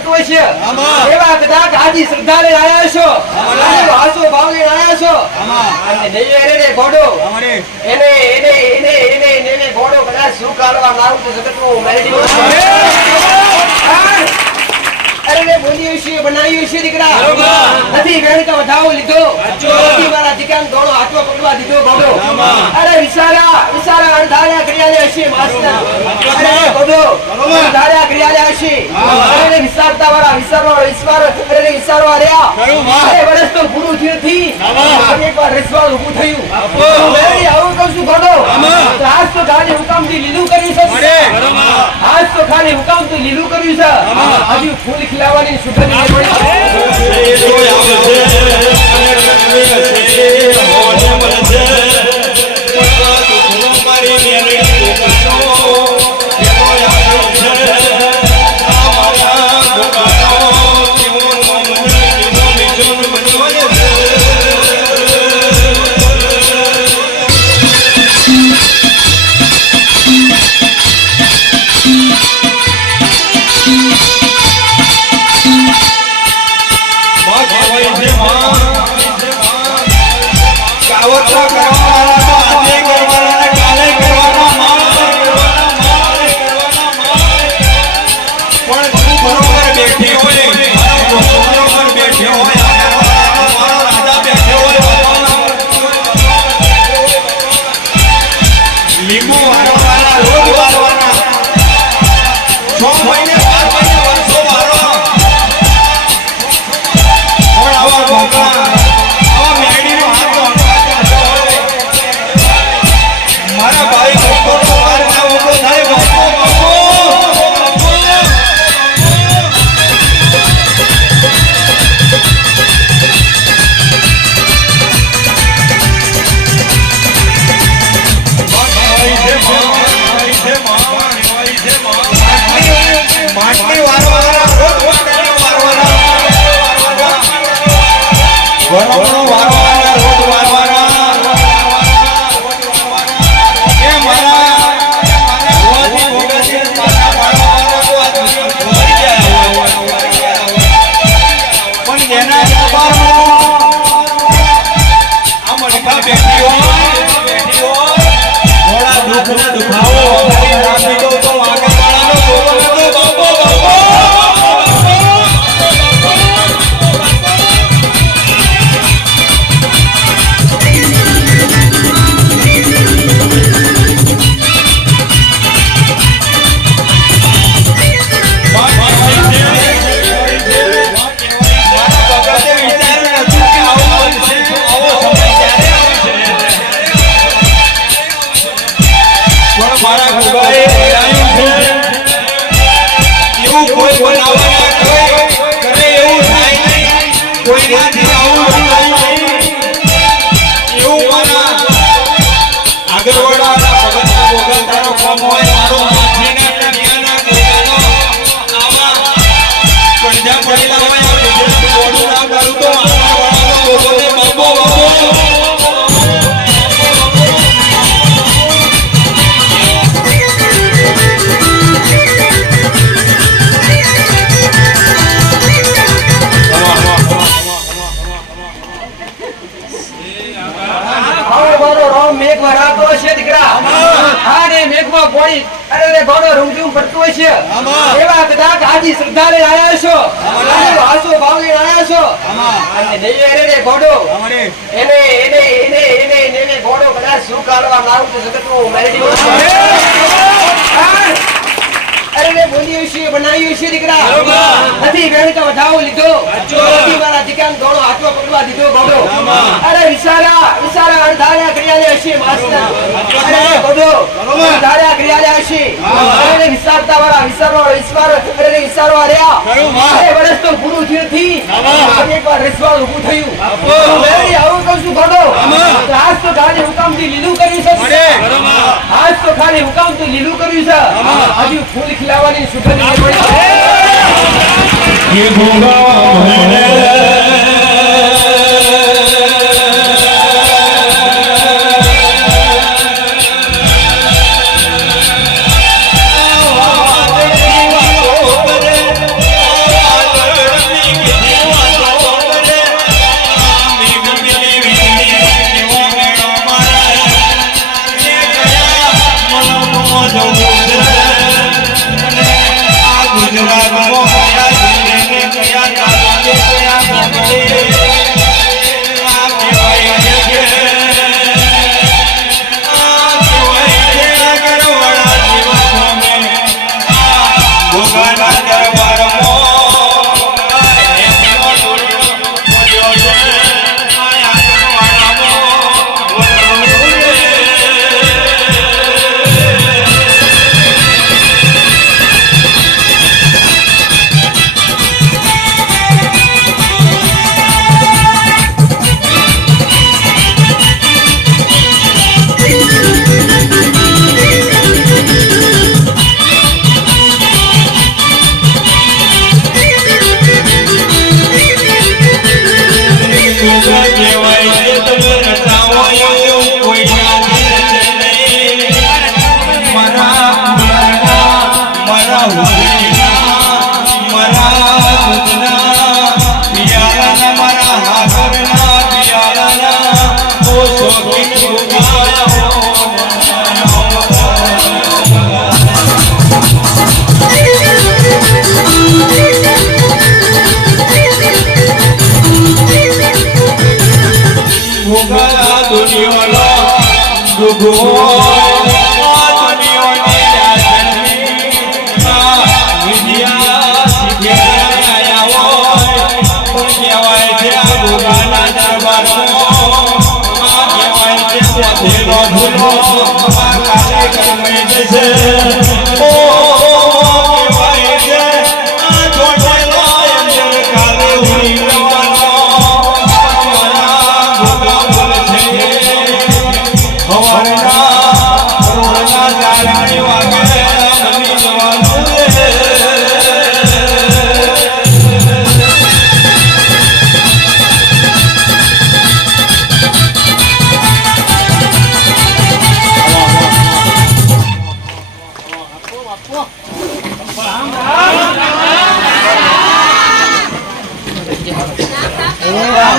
પડતું હોય છે એવા કદાચ આજી શ્રદ્ધા લઈને આયા છો હાસો ભાવ લઈને આયા છો અને નહીં રે ઘોડો એને ઘોડો કદાચ શું કાઢવા લાવું તો જગતનું મેલડી અરે મેં બોલ્યું છે બનાવ્યું છે દીકરા નથી વેણ કા વધાવો લીધો નથી મારા દીકરાને દોડો હાથમાં પકડવા દીધો ઘોડો અરે વિચારા અંધાર્યા ઘડિયાળે હશે માસ્ટર અરે ઘોડો અંધાર્યા ઘડિયાળે હશે અરે વિચારતા વાળા વિચારવા રહ્યા અરે વર્ષ તો પૂરું થયું નથી એકવાર રસવાળ ઊભું થયું મેં આવું કહું છું ઘોડો આજ તો ખાલી હુકામથી લીલું કર્યું છે આજ તો ખાલી હુકામથી લીલું કર્યું છે હજુ ફૂલ ખીલાવાની સુગંધ મળી એવા કદાચ આજી શ્રદ્ધા લઈને આયા છો હાસો ભાવ લઈને આયા છો અને નહીં રે ઘોડો એને ઘોડો કદાચ શું કાઢવા લાવું તો જગતનું મેલડી અરે મેં બોલ્યું છે બનાવ્યું છે દીકરા નથી વેણ કા વધાવો લીધો નથી મારા દીકરાને દોડો હાથમાં પકડવા દીધો ઘોડો અરે વિચારા અંધાર્યા ઘડિયાળે હશે માસ્ટર અરે ઘોડો અંધાર્યા ઘડિયાળે હશે અરે વિચારતા વાળા વિચારવા રહ્યા અરે વર્ષ તો પૂરું થયું નથી એકવાર રસવાળ ઊભું થયું મેં આવું કહું છું ઘોડો આજ તો ખાલી હુકામથી લીલું કર્યું છે આજ તો ખાલી હુકામથી લીલું કર્યું છે હજુ ફૂલ ખીલાવાની સુગંધ મળી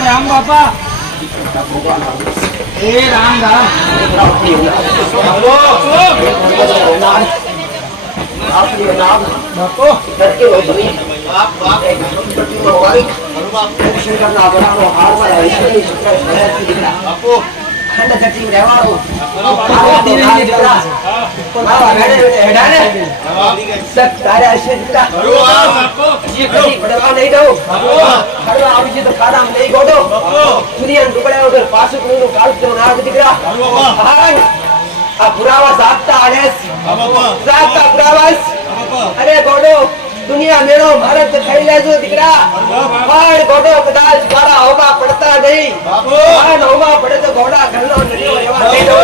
राम बापा ए राम राम बापू खंड चट्टी રહેવાનો તારે હશે દીકરા જે કદી પડવા નહીં દઉં ખડવા આવી છે તો ખાડા નહીં ગોડો દુનિયા ટુકડા વગર પાછું કોઈનું કાલ તો ના દીકરા આ પુરાવા સાબતા આડેસ સાબતા પુરાવા અરે ગોડો દુનિયા મેળો ભારત થઈ લેજો દીકરા પણ ગોડો કદાચ મારા હોવા પડતા નહીં અને હોવા પડે તો ગોડા ઘરનો નડિયો એવા થઈ દો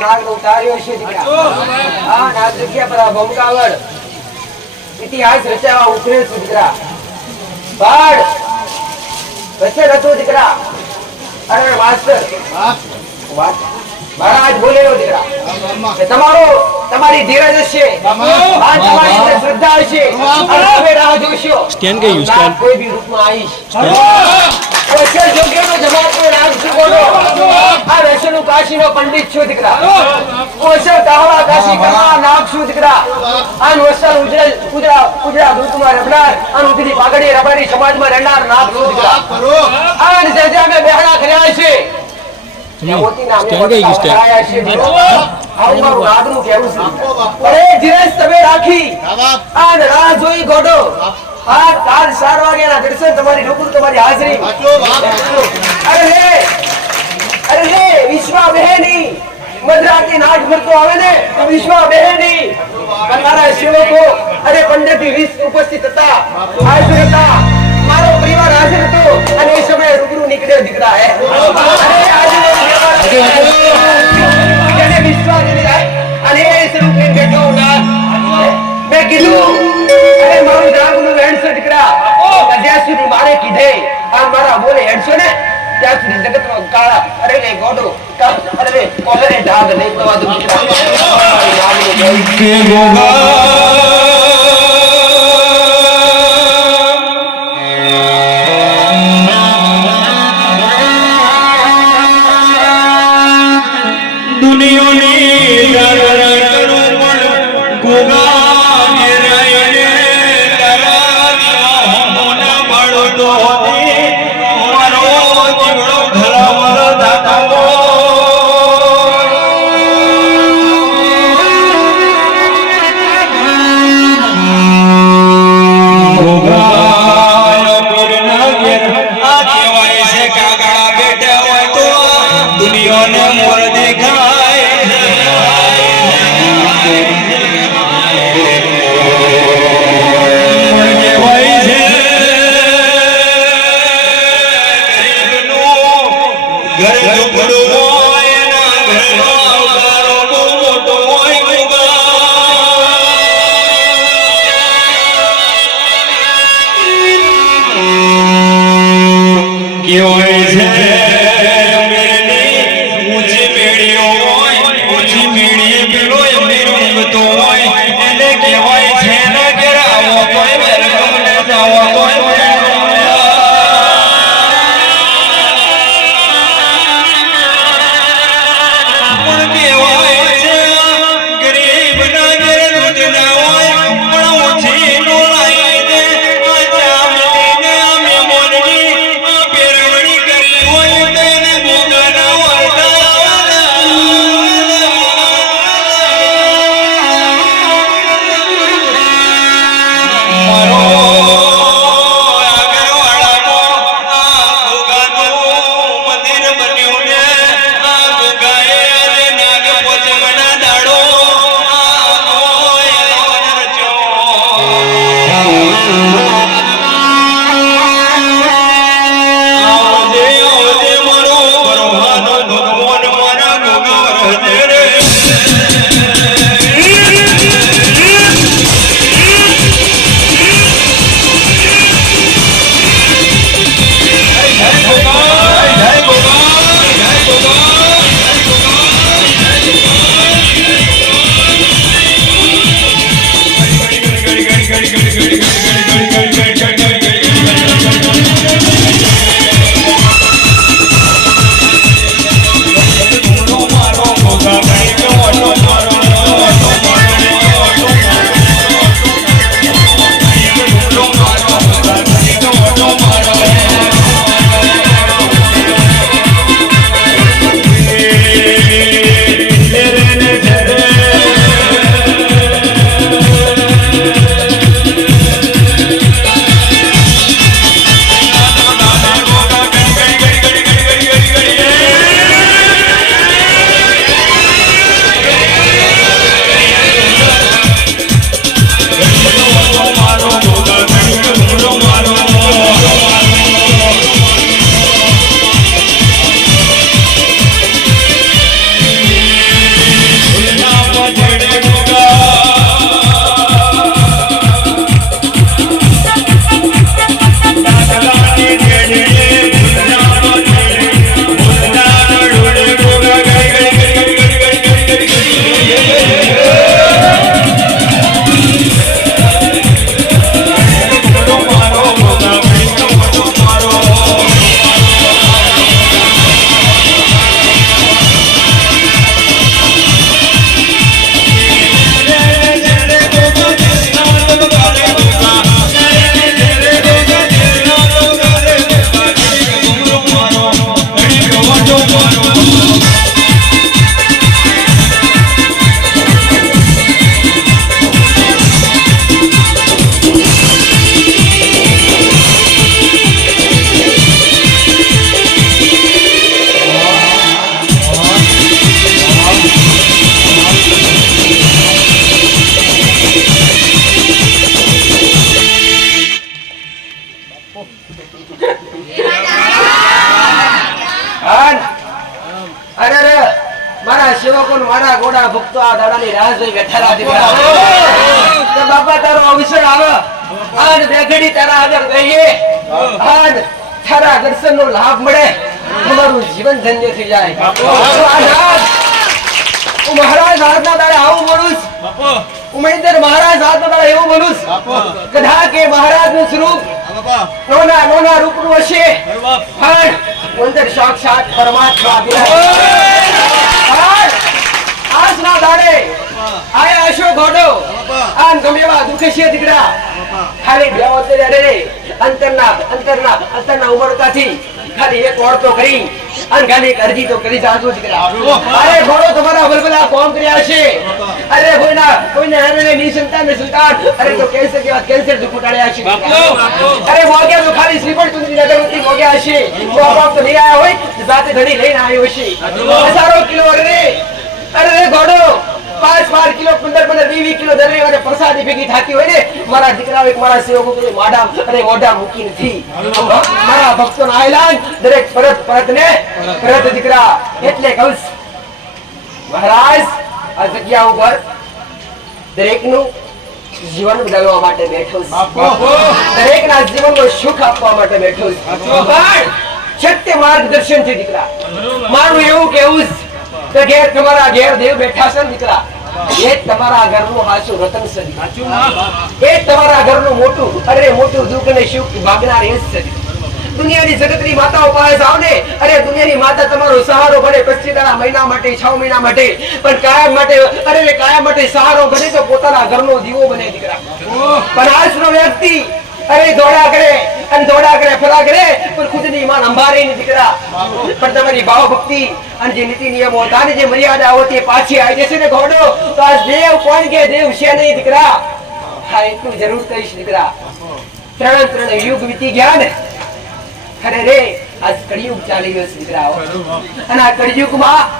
નાગ નો ઉતાર્યો છે દીકરા આ નાગ જગ્યા પર આ ભમકાવડ ઇતિહાસ રચાવા ઉતરે છે દીકરા બાળ વચ્ચે રચો દીકરા અરે માસ્ટર વાત મહારાજ બોલેલો દીકરા કે તમારી ધીરજ હશે આ તમારી અંદર શ્રદ્ધા હશે અને તમે રાહ જોશો સ્ટેન્ડ કઈ યુઝ નાગ કોઈ બી રૂપમાં આવીશ ઓછે જોગેનો જવાબ કોઈ નાગ સુગોનો આ રશનું કાશીનો પંડિત છું દીકરા ઓછે તાહવા કાશી કમા નાગ છું દીકરા આ વસલ ઉજળા દૂતમાં રબનાર આ ઉજળી પાઘડી રબારી સમાજમાં રહેનાર નાગ છું દીકરા આ જેજા મે બેહણા કર્યા છે મધરાતી નાચ ભરતો આવે ને તો વિશ્વા બેહેની તમારા સેવકો અને પંડિત ઉપસ્થિત હતા હાજર હતા મારો પરિવાર હાજર હતો અને એ સમયે રૂબરૂ નીકળ્યો દીકરા હે જેને વિશ્વાસ અને એ સ્વરૂપે બેઠો મેં કીધું અરે મારું નાગનું હેડસો દીકરા જ્યાં સુધી મારે કીધે આ મારા બોલે હેડસો ને ત્યાં સુધી જગતમાં કાળા અરે લે ગોડો અરે લે કોલરે ડાગ નહીં પડવા દઉં દીકરા ગડી અરે રે મારા સેવકો ને મારા ગોડા ભક્તો આ દાડાની રાહ જોઈ બેઠા દીકરા તો બાપા તારો અવસર આવે આજ બે ઘડી તારા આગળ ગઈએ આજ તારા દર્શનનો લાભ મળે તમારું જીવન ધન્ય થઈ જાય હું મહારાજ આજના દાડે આવું બોલું ઉમેન્દ્ર મહારાજ આજના દાડે એવું બોલું કદા કે મહારાજ નું સ્વરૂપ નોના નોના રૂપનું હશે પણ અંદર સાક્ષાત પરમાત્મા આજના દાડે આયા હશો ઘોડો આન ગમેવા દુઃખ છે દીકરા ખાલી બે રે અંતરના ઉમળકાથી ખાલી એક ઓળતો કરી અને ખાલી એક અરજી તો કરી જાજો દીકરા અરે ઘોડો તમારા બલબલા કોમ કર્યા છે અરે કોઈને હરણે ની સંતાન ને સુલતાન અરે તો કેન્સર જેવા કેન્સર દુઃખ ઉટાડ્યા છે અરે મોગ્યા તો ખાલી શ્રીફળ ચુંદડી નગરવતી મોગ્યા છે બાપ તો નહીં આયા હોય જાતે ધડી લઈને આવ્યો છે હજારો કિલો અરે ઘોડો 5 કિલો 15 કિલો દરવે પ્રસાદી ભેગી થાતી હોય ને મારા દીકરાઓ એક મારા સેવકો કે માડા અને મોઢા મૂકી નથી મારા ભક્તોના આયલાન દરેક પરત દીકરા એટલે કહું મહારાજ આ જગ્યા ઉપર દરેકનું જીવન બદલવા માટે બેઠો દરેકના જીવનમાં સુખ આપવા માટે બેઠો પણ સત્ય માર્ગદર્શન છે દીકરા મારું એવું કેવું તો ઘેર તમારા ઘેર દેવ બેઠા છે દીકરા એ તમારા ઘરનું હાચું રતન છે એ તમારા ઘરનું મોટું દુઃખ ને સુખ ભાગનાર એ છે દુનિયાની જગતની માતાઓ પાસે જાવ ને અરે દુનિયાની માતા તમારો સહારો બને 25 મહિના માટે 6 મહિના માટે પણ કાયમ માટે સહારો બને તો પોતાના ઘરનો દીવો બને દીકરા પણ આજનો વ્યક્તિ અરે દોડા કરે ફરા કરે પણ ખુદની ઈમાન અંબારે ની દીકરા પણ તમારી ભાવ ભક્તિ અને જે નીતિ નિયમો હતા ને જે મર્યાદાઓ તે પાછી આવી જશે ને ઘોડો તો આ દેવ કોણ કે દેવ છે નહીં દીકરા હા એટલું જરૂર કહીશ દીકરા ત્રણ યુગ વીતી ગયા ને અરે રે આજ કળિયુગ ચાલી ગયો છે દીકરાઓ અને આ કળિયુગમાં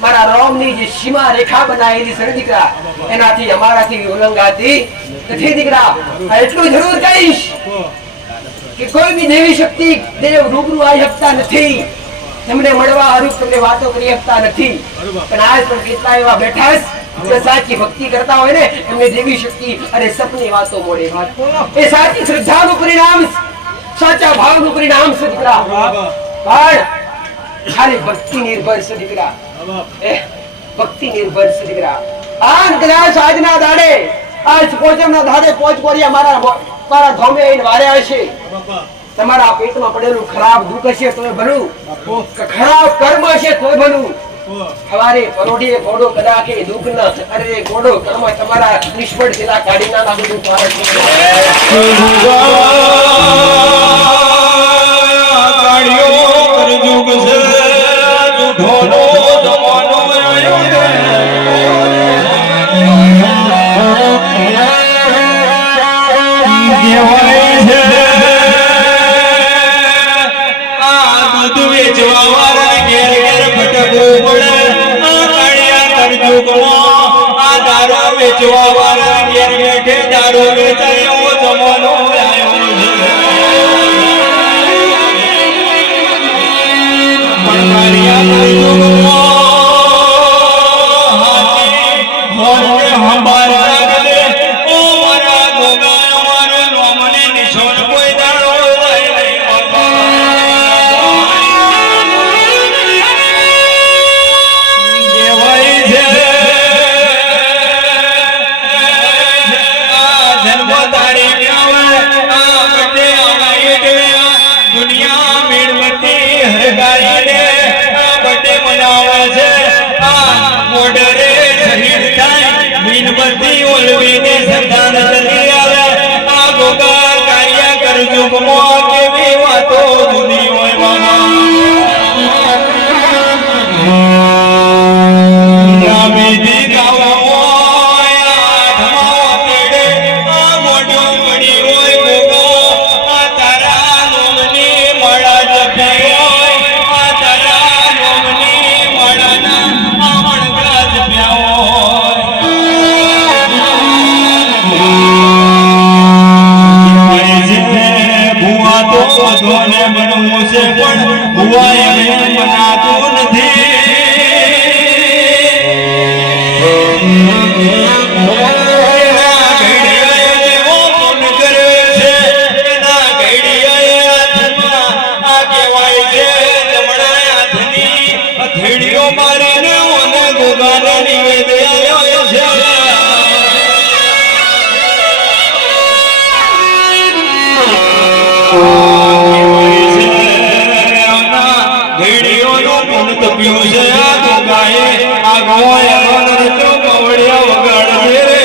મારા રામની જે સીમા રેખા બનાવેલી છે દીકરા એનાથી અમારાથી ઉલ્લંઘાતી નથી દીકરા એટલું જરૂર કહીશ કે કોઈ બી દેવી શક્તિ દેવ રૂબરૂ આવી શકતા નથી તમને મળવા અરૂપ તમને વાતો કરી શકતા નથી પણ આજ પણ કેટલા એવા બેઠા છે સાચી ભક્તિ કરતા હોય ને એમને દેવી શક્તિ અને સપની વાતો મળે એ સાચી શ્રદ્ધાનું પરિણામ સાચા ભાવનું પરિણામ છે દીકરા પણ ખાલી ભક્તિ નિર્ભર છે દીકરા ભક્તિ નિર્ભર છે દીકરા આજ કદાચ આજના દાડે આજ પોચમના દાડે પોચ કોરિયા મારા ધોમે આવીને વારે આવશે તમારા પેટમાં પડેલું ખરાબ દુઃખ હશે તોય ભલું ખરાબ કર્મ હશે તોય ભલું સવારે પરોઢીએ ઘોડો કદાચ દુઃખ ન અરે ઘોડો કર્મ તમારા નિષ્ફળ થયેલા કાઢી ના બધું નાગો એનો નરચો કવડિયા વગાડજે રે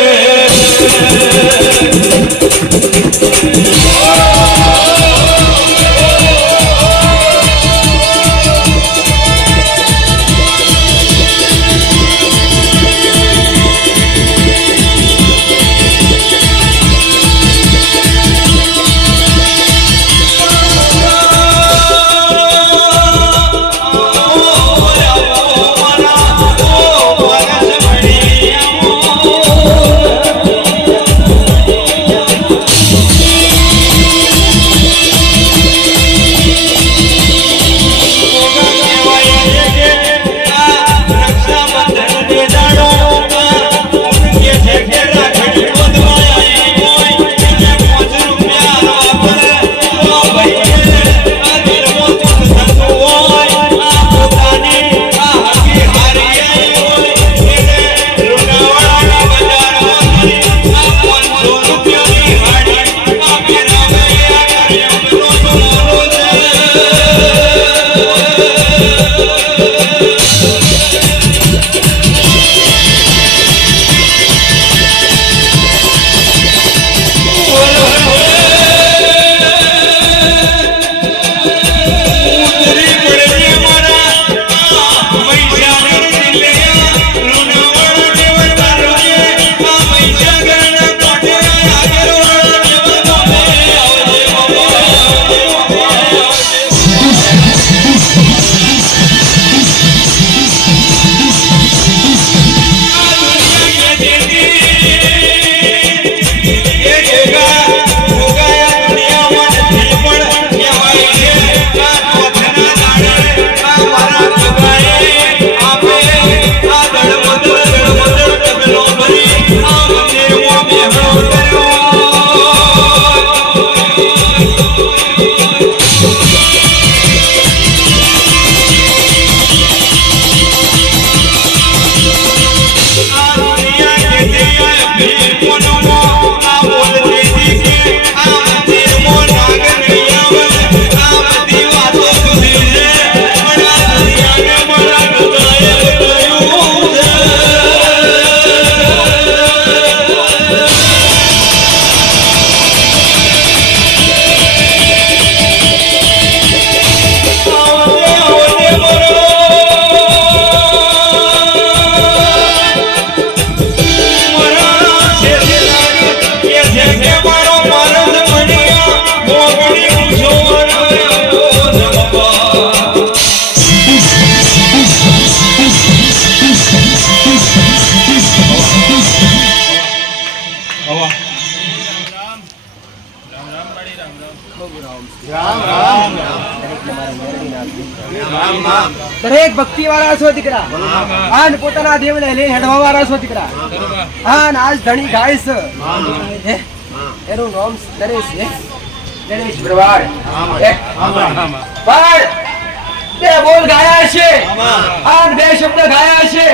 દરેક ભક્તિ વાળા છો દીકરા આન પોતાના દેવને લઈને હેડવા વાળા છો દીકરા આન આજ ધણી ગાય છે હે એનું નામ નરેશ હે નરેશ ભરવાડ હે પણ બે બોલ ગાયા છે આન બે શબ્દ ગાયા છે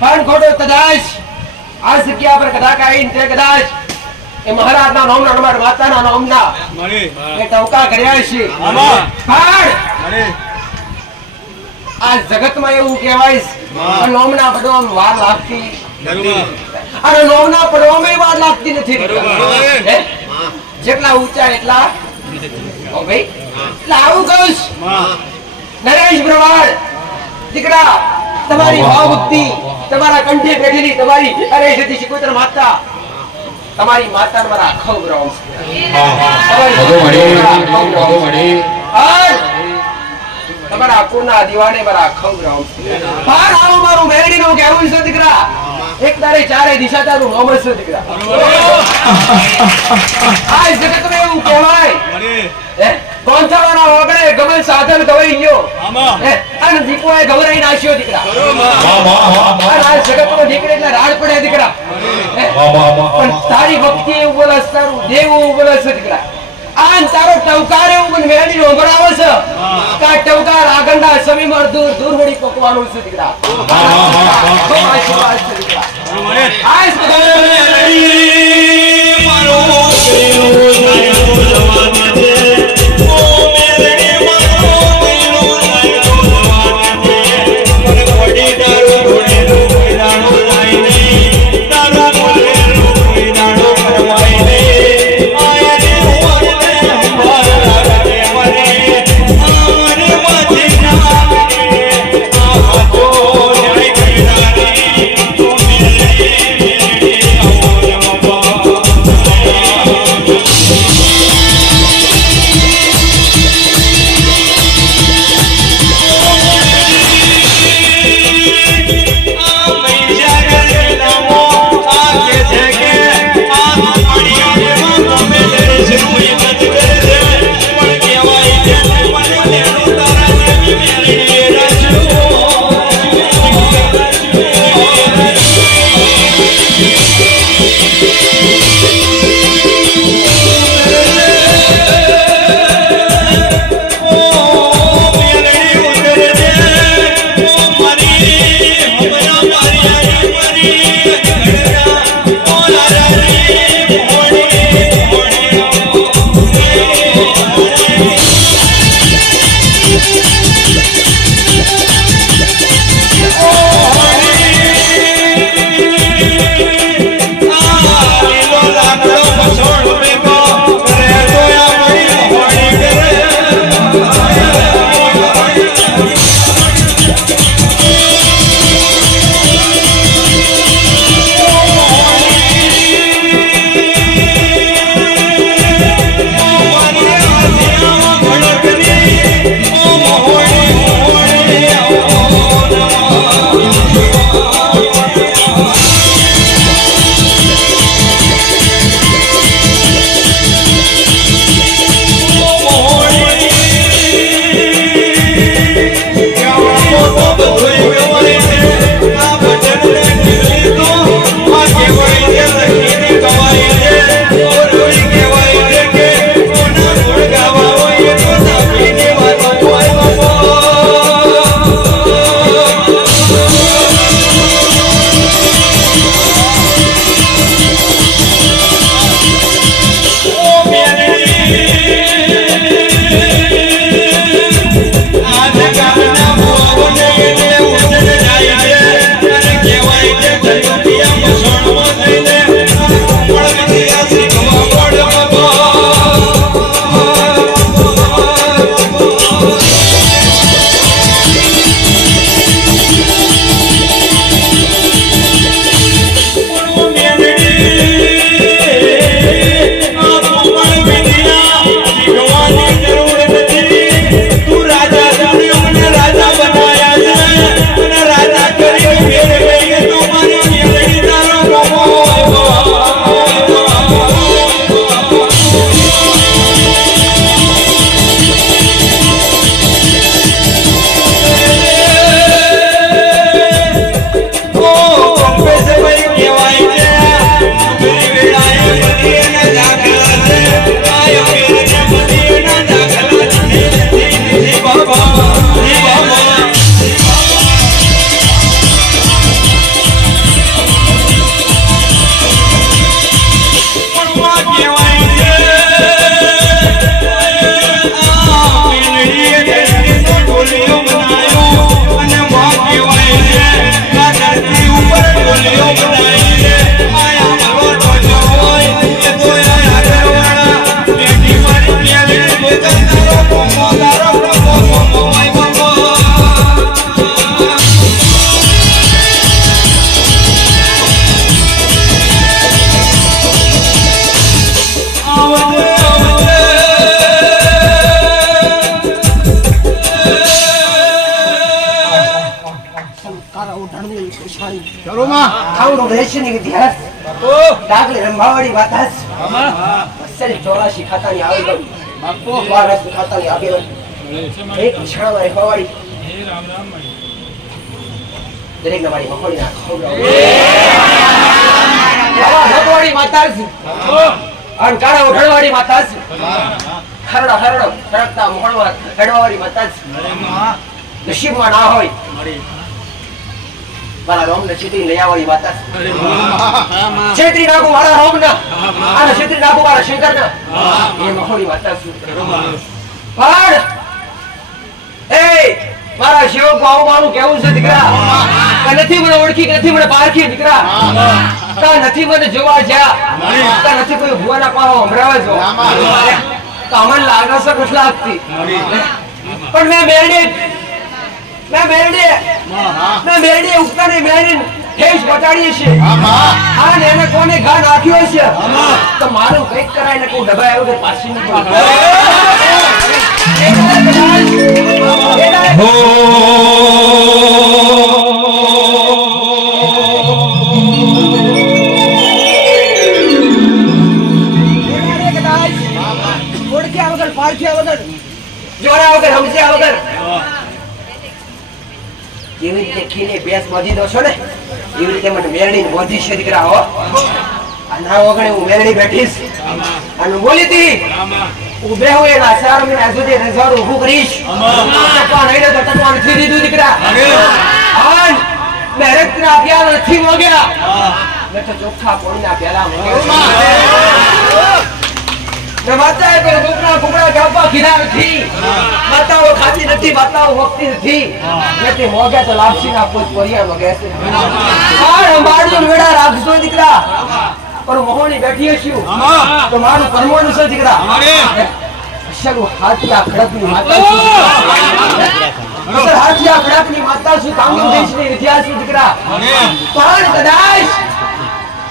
પણ ખોટો કદાચ આ જગ્યા પર કદાચ આવીને તે કદાચ એ મહારાજના નામના નંબર માતાના નામના એ ટવકા કર્યા છે પણ આ જગતમાં એવું કહેવાય છે નોમના પડવામાં વાર લાગતી અને નોમના પડવામાં વાર લાગતી નથી હે? જેટલા ઊંચા એટલા ઓ ભાઈ એટલે આવું કહું છું નરેશ ભરવાડ દીકરા તમારી ભાવભક્તિ તમારા કંઠે બેઠેલી તમારી અરે જતી શિકોતર માતા તમારી માતાને મારા ખબર તમારા કુળના દીવાને મારા ખવરાવ પાર આવો મારું મેરડીનું કહેવું છે દીકરા એક તારે ચારે દિશા તારું નામ છે દીકરા આ જગતમાં એવું કહેવાય હે કોંથાવાના વગડે ગમે સાધન ગવાઈ ગયો હે અને દીકરાએ ગવરાઈ નાખ્યો દીકરા અને આ જગતમાં દીકરા એટલે રાડ પડે દીકરા પણ તારી ભક્તિ એવું બોલે તારું દેવ એવું બોલે છે દીકરા આન તારો ટવકાર એવું મને મેળવી ઓગળાવે છે કા ટવકાર આગળના સમયમાં દૂર દૂર વળી પકવાનું છે દીકરા આશીર્વાદ છે દીકરા મારો આવડો રહેશની ઇતિહાસ ડાગલે રંભાવાળી વાતાસ અસલ 84 ખાતાની આવી ગઈ વારસ ખાતાની આવી ગઈ એક ક્ષણમાં રહેવાવાળી દરેક નવાળી મખોડી નાખ ભગવાડી માતા છે અને કાળા ઉઠણવાળી માતા છે હરડો હરડો ફરકતા મોહણવા હડવાવાળી માતા છે નસીબમાં ના હોય મારા રોમ ને ચીટી લઈ આવવાની વાત છે ચેતરી નાખું મારા રોમ ના અને ચેતરી નાખું મારા શંકર ના એ મહોની વાત છે પણ એ મારા શિવ બાબુ મારું કેવું છે દીકરા કે નથી મને ઓળખી કે નથી મને પારખી દીકરા કા નથી મને જોવા જા કા નથી કોઈ ભુવાના પાવો હમરાવા જો તો અમન લાગે છે કુછ લાગતી પણ મેં મેરડી ઉપકાને મેરડી હેસ બટાડી છે હા ને એને કોને ઘા નાખ્યો છે તો મારું કઈક કરાય ને કોઈ ડબાય વગર પાછી ન ઓળખ્યા વગર પારખ્યા વગર જોડા વગર સમજ્યા વગર જેવી રીતે ખીને બેસ બાંધી દો છો ને એવી રીતે મને મેરડી બોધી છે દીકરા હો ના વગણે હું મેરડી બેઠીશ અને બોલી હતી ઉભે હોય એના 4 મહિના સુધી રજારું ઊભું કરીશ તકવા નહીં તો તકવા નથી દીધું દીકરા અને મેરડના પ્યાર નથી મોગ્યા મેં તો ચોખ્ખા પોણીના પ્યાલા મોગ્યા ને માતાએ પેલા દુખના કુકડા ગાપા કીધા નથી માતાઓ ખાતી નથી માતાઓ વખતી નથી એટલે મોગા તો લાપસીના પોત પોરિયા મગે છે પણ મારું વેડા રાખજો દીકરા પર મોહણી બેઠી છું તો મારું પરમોનું છે દીકરા શરૂ હાથિયા ખડકની માતા છું હાથિયા ખડકની માતા છું કામનું દેશની ઇતિહાસ દીકરા પણ કદાચ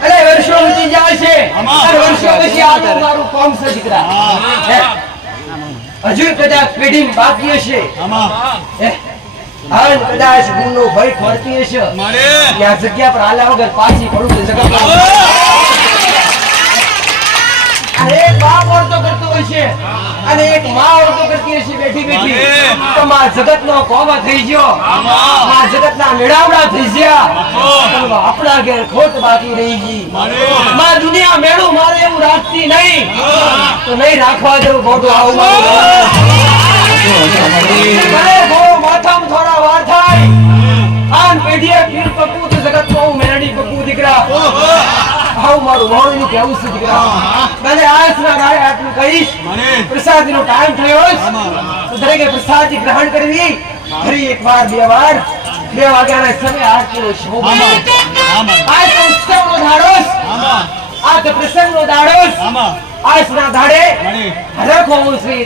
અરે વર્ષો વીતી જાય છે અને વર્ષો પછી આનું મારું કોમ છે દીકરા હજુ કદાચ પેઢી બાકી હશે અને કદાચ ગુણનો ભય ખોરતી હશે ત્યાં જગ્યા પર આલા વગર પાછી પડું છે જગતમાં અને એક બાપ ઓળતો કરતો હોય છે અને એક માં ઓળતો કરતી હશે બેઠી બેઠી તો માં જગતનો કોમા થઈ ગયો માં જગતના મેળાવડા થઈ ગયા આપણા ઘેર ખોટ બાકી રહી ગઈ માં દુનિયા મેળું મારે એવું રાખતી નહીં તો નહીં રાખવા જેવું ખોટું આવું મને બહુ માથામાં થોડા વાર થાય આન પેઢીએ પીર પકવું તો જગતમાં હું મેરડી પકવું દીકરા આવું મારું મોણું કેવું છે દીકરા મને આજના ગાળે આટલું કહીશ પ્રસાદનો ટાઈમ થયો તો દરેકે પ્રસાદી ગ્રહણ કરવી ફરી એક વાર બે વાગ્યાના સમય આરતીનો શોભ આજ તો ઉત્સવનો દાડો આ તો પ્રસંગનો દાડો આજના દાડે હરખ હોવો જોઈએ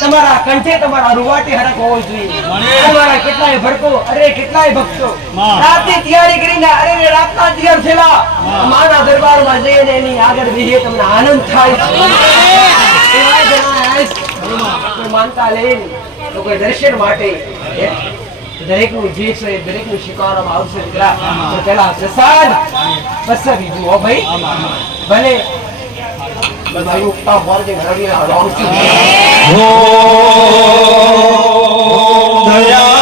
તમારા કંઠે તમારા રૂવાટે હરખ હોવો જોઈએ તમારા કેટલાય ભડકો અરે કેટલાય ભક્તો રાતની તૈયારી કરીને અરે રાતના તૈયાર થયેલા માના દરબારમાં જઈને એની આગળ બેહીએ તમને આનંદ થાય એવા જણા કોઈ માનતા લઈને તો કોઈ દર્શન માટે દરેકનું જે છે દરેકનું સ્વીકારવામાં આવશે દીકરા તો પેલા પ્રસાદ પછી બીજું હો ભાઈ ભલે બધા ઉઠતા બોલ કે ઘરે આવશે દયા